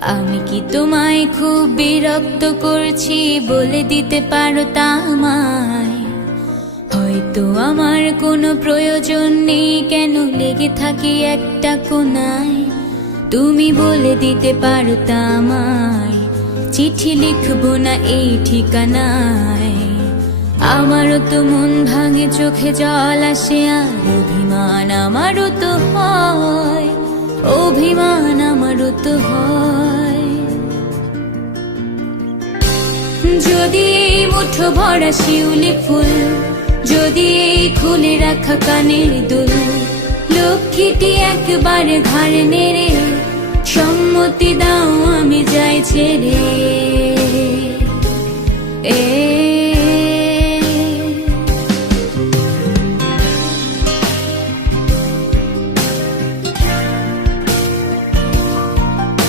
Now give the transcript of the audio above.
আমি কি তোমায় খুব বিরক্ত করছি বলে দিতে পারো তা আমায়? হয়তো আমার কোনো প্রয়োজন নেই, কেন লেগে থাকি একটা কোনায়। তুমি বলে দিতে পারো তা আমায়, চিঠি লিখবো না এই ঠিকানায়। আমারও তো মন ভাঙে, চোখে জল আসে, আর অভিমান আমারও তো হয়, অভিমান আমারও তো হয়। যদি এই মুঠো ভরা শিউলি ফুল, যদি এই খুলে রাখা কানের দুল, লক্ষ্মীটি একবারে ঘাড় নেড়ে সম্মতি দাও আমি যাই ছেড়ে।